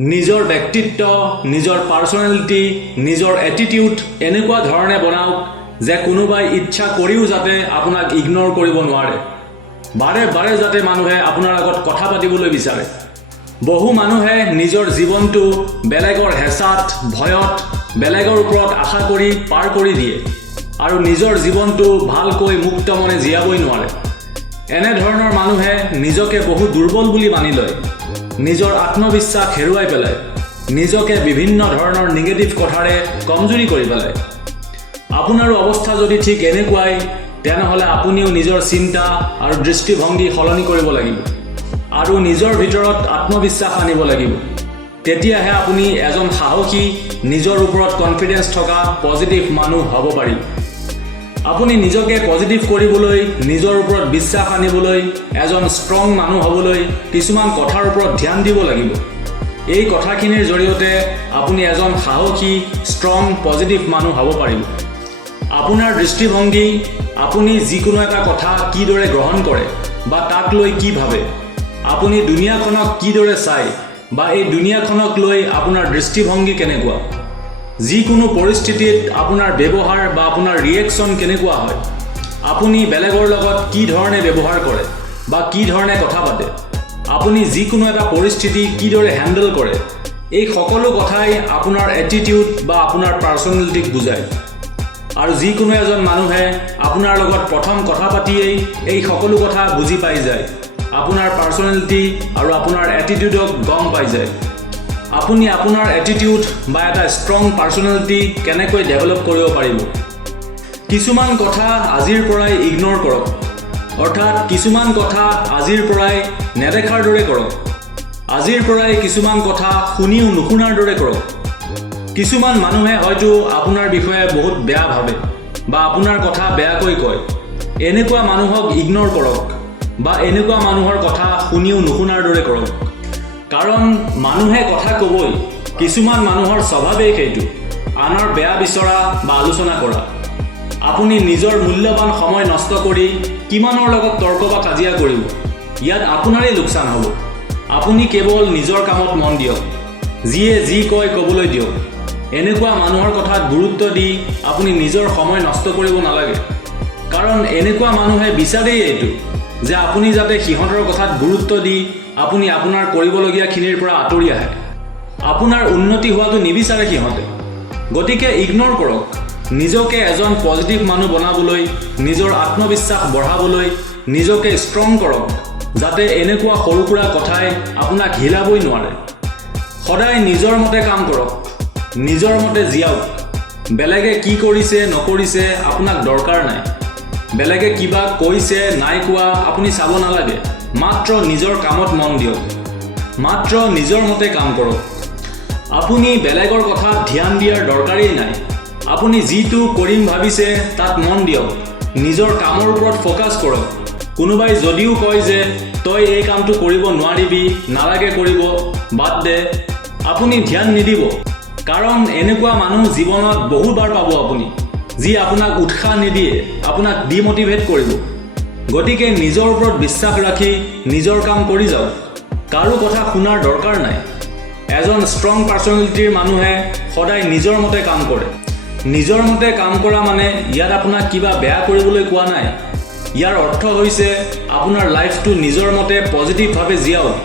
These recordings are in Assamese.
নিজৰ ব্যক্তিত্ব, নিজৰ পাৰ্চনেলিটি, নিজৰ এটিটিউড এনেকুৱা ধৰণে বনাওক যে কোনোবাই ইচ্ছা কৰিও যাতে আপোনাক ইগনোৰ কৰিব নোৱাৰে। বাৰে বাৰে যাতে মানুহে আপোনাৰ আগত কথা পাতিবলৈ বিচাৰে। বহু মানুহে নিজৰ জীৱনটো বেলেগৰ হেঁচাত, ভয়ত, বেলেগৰ ওপৰত আশা কৰি পাৰ কৰি দিয়ে আৰু নিজৰ জীৱনটো ভালকৈ মুক্ত মনে জীয়াবই নোৱাৰে। এনেধৰণৰ মানুহে নিজকে বহু দুৰ্বল বুলি মানি লয়, নিজৰ আত্মবিশ্বাস হেৰুৱাই পেলায়, নিজকে বিভিন্ন ধৰণৰ নিগেটিভ কথাৰে কমজুৰি কৰি পেলায়। আপোনাৰো অৱস্থা যদি ঠিক এনেকুৱাই, তেনেহ'লে আপুনিও নিজৰ চিন্তা আৰু দৃষ্টিভংগী সলনি কৰিব লাগিব আৰু নিজৰ ভিতৰত আত্মবিশ্বাস আনিব লাগিব। তেতিয়াহে আপুনি এজন সাহসী, নিজৰ ওপৰত কনফিডেন্স থকা পজিটিভ মানুহ হ'ব পাৰিব। আপুনি নিজকে পজিটিভ কৰিবলৈ, নিজৰ ওপৰত বিশ্বাস আনিবলৈ, এজন ষ্ট্ৰং মানুহ হ'বলৈ কিছুমান কথাৰ ওপৰত ধ্যান দিব লাগিব। এই কথাখিনিৰ জৰিয়তে আপুনি এজন সাহসী, ষ্ট্ৰং, পজিটিভ মানুহ হ'ব পাৰিব। আপোনাৰ দৃষ্টিভংগী, আপুনি যিকোনো এটা কথা কিদৰে গ্ৰহণ কৰে বা তাক লৈ কি ভাবে, আপুনি দুনিয়াখনক কিদৰে চায় বা এই দুনিয়াখনক লৈ আপোনাৰ দৃষ্টিভংগী কেনেকুৱা, যিকোনো পৰিস্থিতিত আপোনাৰ ব্যৱহাৰ বা আপোনাৰ ৰিয়েকশ্যন কেনেকুৱা হয়, আপুনি বেলেগৰ লগত কি ধৰণে ব্যৱহাৰ কৰে বা কি ধৰণে কথা পাতে, আপুনি যিকোনো এটা পৰিস্থিতি কিদৰে হেণ্ডেল কৰে, এই সকলো কথাই আপোনাৰ এটিটিউড বা আপোনাৰ পাৰ্চনেলিটিক বুজায়। আৰু যিকোনো এজন মানুহে আপোনাৰ লগত প্ৰথম কথা পাতিয়েই এই সকলো কথা বুজি পাই যায়, আপোনাৰ পাৰ্চনেলিটি আৰু আপোনাৰ এটিটিউডক গম পাই যায়। আপুনি আপোনাৰ এটিটিউড বা এটা ষ্ট্ৰং পাৰ্চনেলিটি কেনেকৈ ডেভেলপ কৰিব পাৰিব। কিছুমান কথা আজিৰ পৰাই ইগনোৰ কৰক, অৰ্থাৎ কিছুমান কথা আজিৰ পৰাই নেদেখাৰ দৰে কৰক। আজিৰ পৰাই কিছুমান কথা শুনিও নুশুনাৰ দৰে কৰক। কিছুমান মানুহে হয়তো আপোনাৰ বিষয়ে বহুত বেয়া ভাবে বা আপোনাৰ কথা বেয়াকৈ কয়। এনেকুৱা মানুহক ইগনোৰ কৰক বা এনেকুৱা মানুহৰ কথা শুনিও নুশুনাৰ দৰে কৰক। কাৰণ মানুহে কথা ক'বই, কিছুমান মানুহৰ স্বভাৱেই সেইটো, আনৰ বেয়া বিচৰা বা আলোচনা কৰা। আপুনি নিজৰ মূল্যৱান সময় নষ্ট কৰি কিমানৰ লগত তৰ্ক বা কাজিয়া কৰিব, ইয়াত আপোনাৰেই লোকচান হ'ব। আপুনি কেৱল নিজৰ কামত মন দিয়ক, যিয়ে যি কয় ক'বলৈ দিয়ক। এনেকুৱা মানুহৰ কথাত গুৰুত্ব দি আপুনি নিজৰ সময় নষ্ট কৰিব নালাগে। কাৰণ এনেকুৱা মানুহে বিচাৰেই এইটো যে আপুনি যাতে সিহঁতৰ কথাত গুৰুত্ব দি আপুনি আপোনাৰ কৰিবলগীয়াখিনিৰ পৰা আঁতৰি আহে। আপোনাৰ উন্নতি হোৱাটো নিবিচাৰে সিহঁতে। গতিকে ইগনোৰ কৰক। নিজকে এজন পজিটিভ মানুহ বনাবলৈ, নিজৰ আত্মবিশ্বাস বঢ়াবলৈ নিজকে ষ্ট্ৰং কৰক, যাতে এনেকুৱা সৰু সুৰা কথাই আপোনাক হিলাবই নোৱাৰে। সদায় নিজৰ মতে কাম কৰক, নিজৰ মতে জীয়াওক। বেলেগে কি কৰিছে নকৰিছে আপোনাক দৰকাৰ নাই। বেলেগে কিবা কৈছে নাই কোৱা আপুনি চাব নালাগে। মাত্ৰ নিজৰ কামত মন দিয়ক, মাত্ৰ নিজৰ মতে কাম কৰক। আপুনি বেলেগৰ কথাত ধ্যান দিয়াৰ দৰকাৰেই নাই। আপুনি যিটো কৰিম ভাবিছে তাত মন দিয়ক, নিজৰ কামৰ ওপৰত ফ'কাছ কৰক। কোনোবাই যদিও কয় যে তই এই কামটো কৰিব নোৱাৰিবি, নালাগে কৰিব, বাদ দে, আপুনি ধ্যান নিদিব। কাৰণ এনেকুৱা মানুহ জীৱনত বহুবাৰ পাব আপুনি, যি আপোনাক উৎসাহ নিদিয়ে, আপোনাক ডিম'টিভেট কৰিব। গতিকে নিজৰ ওপৰত বিশ্বাস ৰাখি নিজৰ কাম কৰি যাওক, কাৰো কথা শুনাৰ দৰকাৰ নাই। এজন ষ্ট্ৰং পাৰ্চনেলিটিৰ মানুহে সদায় নিজৰ মতে কাম কৰে। নিজৰ মতে কাম কৰা মানে ইয়াত আপোনাক কিবা বেয়া কৰিবলৈ কোৱা নাই। ইয়াৰ অৰ্থ হৈছে আপোনাৰ লাইফটো নিজৰ মতে পজিটিভভাৱে জীয়াওক,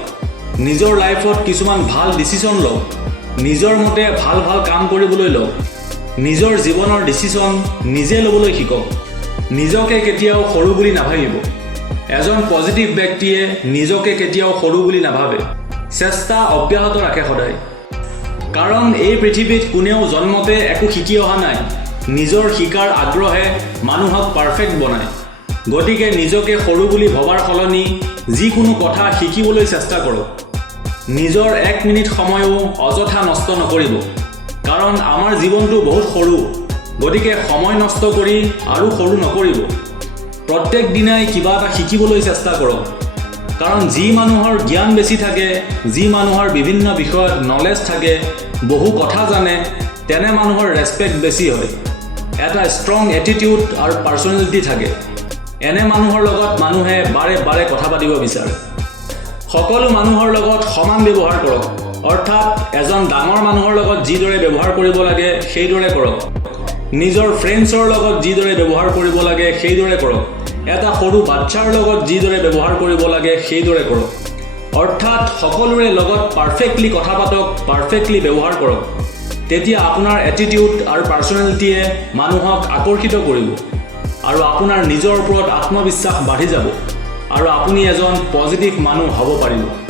নিজৰ লাইফত কিছুমান ভাল ডিচিশ্যন লওক, নিজৰ মতে ভাল ভাল কাম কৰিবলৈ লওক, নিজৰ জীৱনৰ ডিচিশ্যন নিজে ল'বলৈ শিকক। নিজকে কেতিয়াও সৰু বুলি নাভাবিব। এজন পজিটিভ ব্যক্তিয়ে নিজকে কেতিয়াও সৰু বুলি নাভাবে, চেষ্টা অব্যাহত ৰাখে সদায়। কাৰণ এই পৃথিৱীত কোনেও জন্মতে একো শিকি অহা নাই। নিজৰ শিকাৰ আগ্ৰহে মানুহক পাৰফেক্ট বনায়। গতিকে নিজকে সৰু বুলি ভবাৰ সলনি যিকোনো কথা শিকিবলৈ চেষ্টা কৰক। নিজৰ 1 মিনিট সময়ো অযথা নষ্ট নকৰিব। কাৰণ আমাৰ জীৱনটো বহুত সৰু, গতিকে সময় নষ্ট কৰি আৰু সৰু নকৰিব। প্ৰত্যেক দিনাই কিবা এটা শিকিবলৈ চেষ্টা কৰক। কাৰণ যি মানুহৰ জ্ঞান বেছি থাকে, যি মানুহৰ বিভিন্ন বিষয়ত নলেজ থাকে, বহু কথা জানে, তেনে মানুহৰ ৰেচপেক্ট বেছি হয়। এটা ষ্ট্ৰং এটিটিউড আৰু পাৰ্চনেলিটি থাকে। এনে মানুহৰ লগত মানুহে বাৰে বাৰে কথা পাতিব বিচাৰে। সকলো মানুহৰ লগত সমান ব্যৱহাৰ কৰক, অৰ্থাৎ এজন ডাঙৰ মানুহৰ লগত যিদৰে ব্যৱহাৰ কৰিব লাগে সেইদৰে কৰক নিজৰ ফ্ৰেণ্ডছৰ লগত যিদৰে ব্যৱহাৰ কৰিব লাগে সেইদৰে কৰক এটা সৰু বাচ্চাৰ লগত যিদৰে ব্যৱহাৰ কৰিব লাগে সেইদৰে কৰক অৰ্থাৎ সকলোৰে লগত পাৰফেক্টলি কথা পাতক পাৰফেক্টলি ব্যৱহাৰ কৰক তেতিয়া আপোনাৰ এটিটিউড আৰু পাৰ্চনেলিটিয়ে মানুহক আকৰ্ষিত কৰিব আৰু আপোনাৰ নিজৰ ওপৰত আত্মবিশ্বাস বাঢ়ি যাব আৰু আপুনি এজন পজিটিভ মানুহ হ'ব পাৰিব